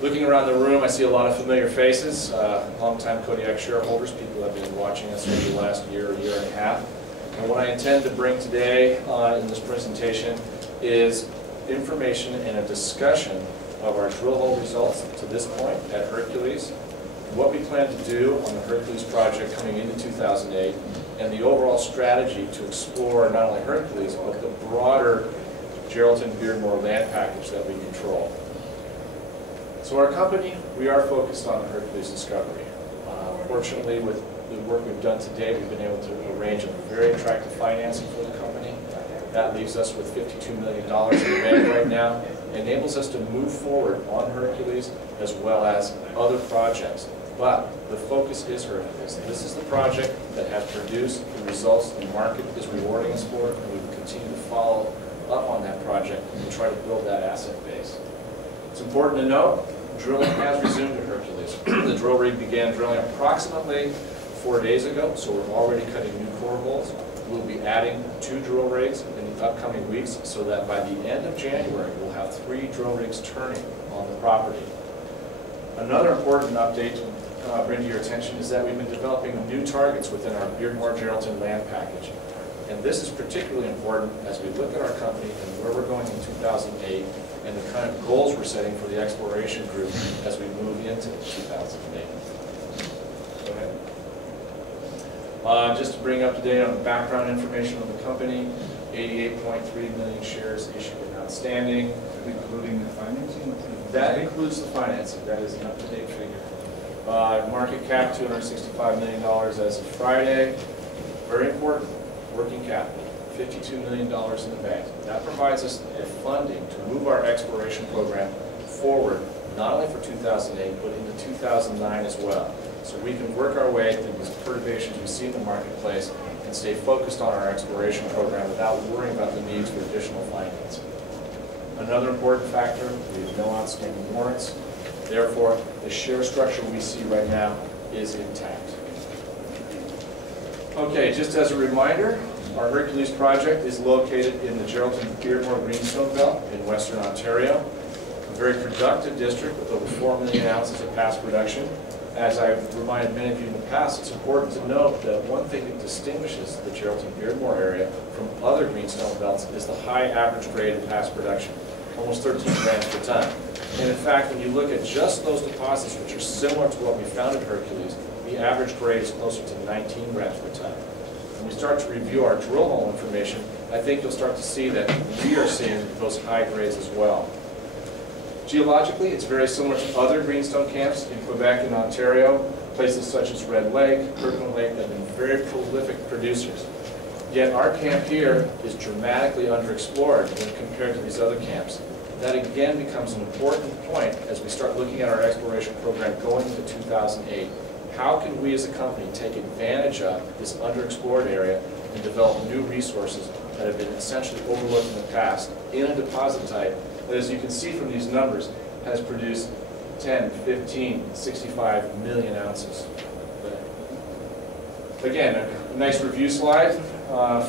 Looking around the room, I see a lot of familiar faces, longtime Kodiak shareholders, people that have been watching us over the last year and a half. And what I intend to bring today in this presentation is information and a discussion of our drill hole results to this point at Hercules, what we plan to do on the Hercules project coming into 2008, and the overall strategy to explore not only Hercules, but the broader Geraldton-Beardmore land package that we control. So our company, we are focused on the Hercules discovery. Fortunately, with the work we've done today, we've been able to arrange a very attractive financing for the company. That leaves us with $52 million in the bank right now. It enables us to move forward on Hercules as well as other projects. But the focus is Hercules. This is the project that has produced the results the market is rewarding us for, and we will continue to follow up on that project and try to build that asset base. It's important to note, drilling has resumed at Hercules. The drill rig began drilling approximately 4 days ago, so we're already cutting new core holes. We'll be adding 2 drill rigs in the upcoming weeks, so that by the end of January, we'll have 3 drill rigs turning on the property. Another important update to bring to your attention is that we've been developing new targets within our Beardmore-Geraldton land package. And this is particularly important as we look at our company and where we're going in 2008 and the kind of goals we're setting for the exploration group as we move into 2008. Go ahead. Just to bring up to date on the background information on the company, 88.3 million shares issued and outstanding. Including the financing? That includes the financing. That is an up-to-date figure. Market cap, $265 million as of Friday. Very important, working capital, $52 million in the bank. That provides us the funding to move our exploration program forward, not only for 2008, but into 2009 as well. So we can work our way through these perturbations we see in the marketplace and stay focused on our exploration program without worrying about the needs for additional financing. Another important factor, we have no outstanding warrants. Therefore, the share structure we see right now is intact. Okay, just as a reminder, our Hercules project is located in the Geraldton-Beardmore Greenstone Belt in Western Ontario, a very productive district with over 4 million ounces of past production. As I've reminded many of you in the past, it's important to note that one thing that distinguishes the Geraldton-Beardmore area from other greenstone belts is the high average grade of past production, almost 13 grams per ton. And in fact, when you look at just those deposits, which are similar to what we found at Hercules, the average grade is closer to 19 grams per ton. When we start to review our drill hole information, I think you'll start to see that we are seeing those high grades as well. Geologically, it's very similar to other greenstone camps in Quebec and Ontario. Places such as Red Lake, Kirkland Lake have been very prolific producers. Yet our camp here is dramatically underexplored when compared to these other camps. That again becomes an important point as we start looking at our exploration program going into 2008. How can we as a company take advantage of this underexplored area and develop new resources that have been essentially overlooked in the past in a deposit type that, as you can see from these numbers, has produced 10, 15, 65 million ounces. Again, a nice review slide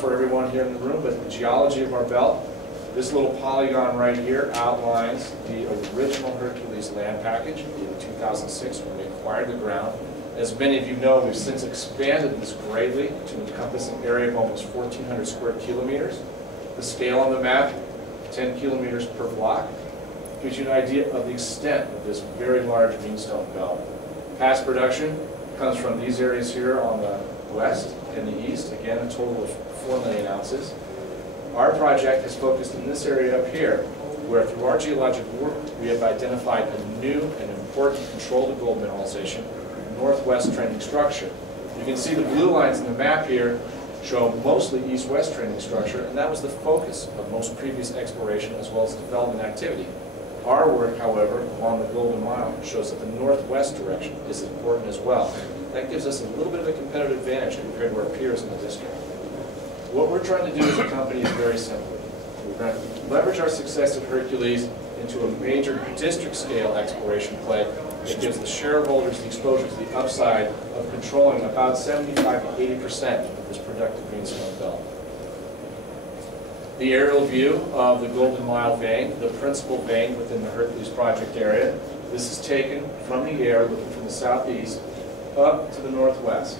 for everyone here in the room, but the geology of our belt. This little polygon right here outlines the original Hercules land package in 2006 when we acquired the ground. As many of you know, we've since expanded this greatly to encompass an area of almost 1,400 square kilometers. The scale on the map, 10 kilometers per block, gives you an idea of the extent of this very large greenstone belt. Past production comes from these areas here on the west and the east, again a total of 4 million ounces. Our project is focused in this area up here, where through our geologic work we have identified a new and important controlled gold mineralization, northwest trending structure. You can see the blue lines in the map here show mostly east-west trending structure, and that was the focus of most previous exploration as well as development activity. Our work, however, along the Golden Mile shows that the northwest direction is important as well. That gives us a little bit of a competitive advantage compared to our peers in the district. What we're trying to do as a company is very simple. We're going to leverage our success at Hercules into a major district-scale exploration play that gives the shareholders the exposure to the upside of controlling about 75 to 80% of this productive greenstone belt. The aerial view of the Golden Mile vein, the principal vein within the Hercules project area. This This is taken from the air, looking from the southeast, up to the northwest.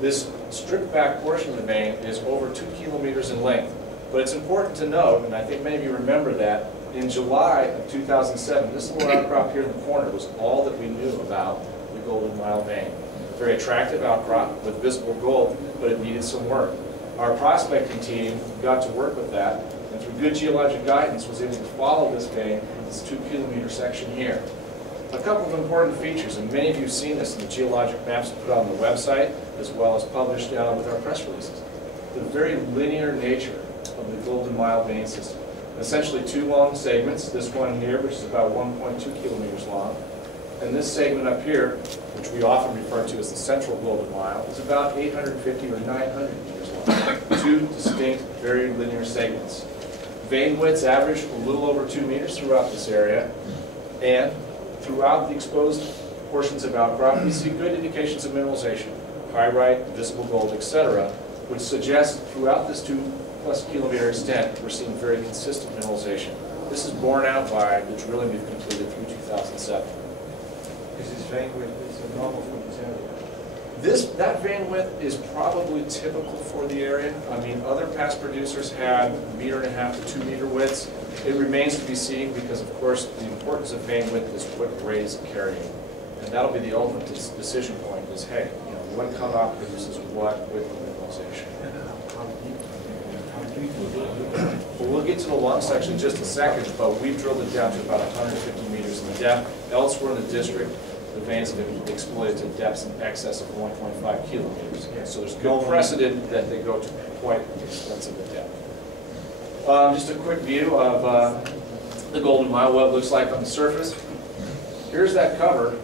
This stripped back portion of the vein is over 2 kilometers in length. But it's important to note, and I think many of you remember that, in July of 2007, this little outcrop here in the corner was all that we knew about the Golden Mile vein. A very attractive outcrop with visible gold, but it needed some work. Our prospecting team got to work with that, and through good geologic guidance was able to follow this vein, this 2 kilometer section here. A couple of important features, and many of you have seen this in the geologic maps put on the website, as well as published with our press releases. The very linear nature of the Golden Mile vein system. Essentially 2 long segments, this one here, which is about 1.2 kilometers long, and this segment up here, which we often refer to as the Central Golden Mile, is about 850 or 900 meters long. 2 distinct, very linear segments. Vein widths average a little over 2 meters throughout this area, and throughout the exposed portions of outcrop, we see good indications of mineralization, pyrite, visible gold, etc., which suggests throughout this 2+ kilometer extent, we're seeing very consistent mineralization. This is borne out by the drilling we've completed through 2007. Is this vein width normal for this area? That vein width is probably typical for the area. I mean, other past producers had 1.5 meter to 2 meter widths. It remains to be seen because, of course, the importance of vein width is what grade is carrying. And that'll be the ultimate decision point is, hey, what cutoff produces what width of mineralization. Well, we'll get to the long section in just a second, but we've drilled it down to about 150 meters in depth. Elsewhere in the district, the veins have been exploited to depths in excess of 1.5 kilometers. So there's good precedent that they go to quite extensive depth. Just a quick view of the Golden Mile, what it looks like on the surface. Here's that cover,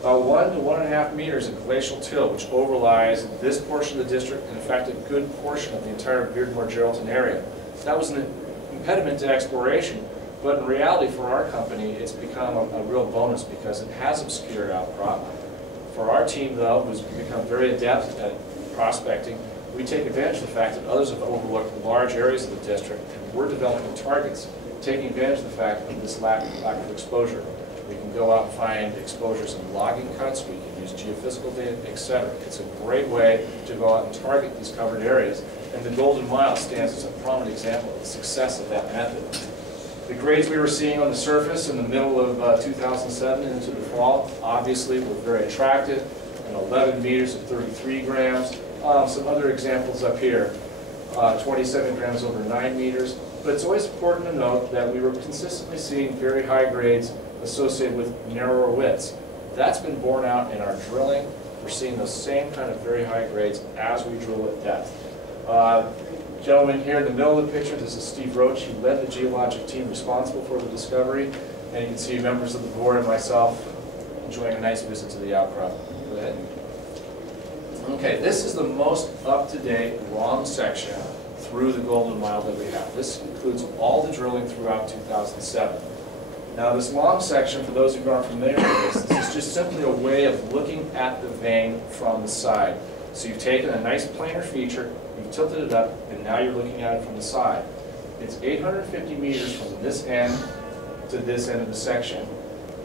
about 1 to 1.5 meters of glacial till, which overlies this portion of the district, and in fact a good portion of the entire Beardmore-Geraldton area. That was an impediment to exploration, but in reality for our company, it's become a real bonus because it has obscured outcrop. For our team, though, who's become very adept at prospecting, we take advantage of the fact that others have overlooked large areas of the district, and we're developing targets, taking advantage of the fact of this lack of exposure. We can go out and find exposures in logging cuts, we can use geophysical data, etc. It's a great way to go out and target these covered areas, and the Golden Mile stands as a prominent example of the success of that method. The grades we were seeing on the surface in the middle of 2007 into the fall, obviously were very attractive, and 11 meters of 33 grams. Some other examples up here, 27 grams over 9 meters, but it's always important to note that we were consistently seeing very high grades associated with narrower widths. That's been borne out in our drilling. We're seeing those same kind of very high grades as we drill at depth. Gentleman here in the middle of the picture, this is Steve Roach. He led the geologic team responsible for the discovery, and you can see members of the board and myself enjoying a nice visit to the outcrop. Go ahead. Okay, this is the most up-to-date long section through the Golden Mile that we have. This includes all the drilling throughout 2007. Now this long section, for those who aren't familiar with this is just simply a way of looking at the vein from the side. So you've taken a nice planar feature, you've tilted it up, and now you're looking at it from the side. It's 850 meters from this end to this end of the section.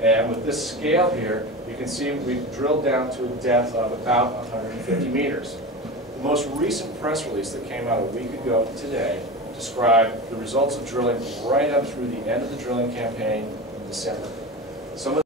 And with this scale here, you can see we've drilled down to a depth of about 150 meters. The most recent press release that came out a week ago today described the results of drilling right up through the end of the drilling campaign in December. Some of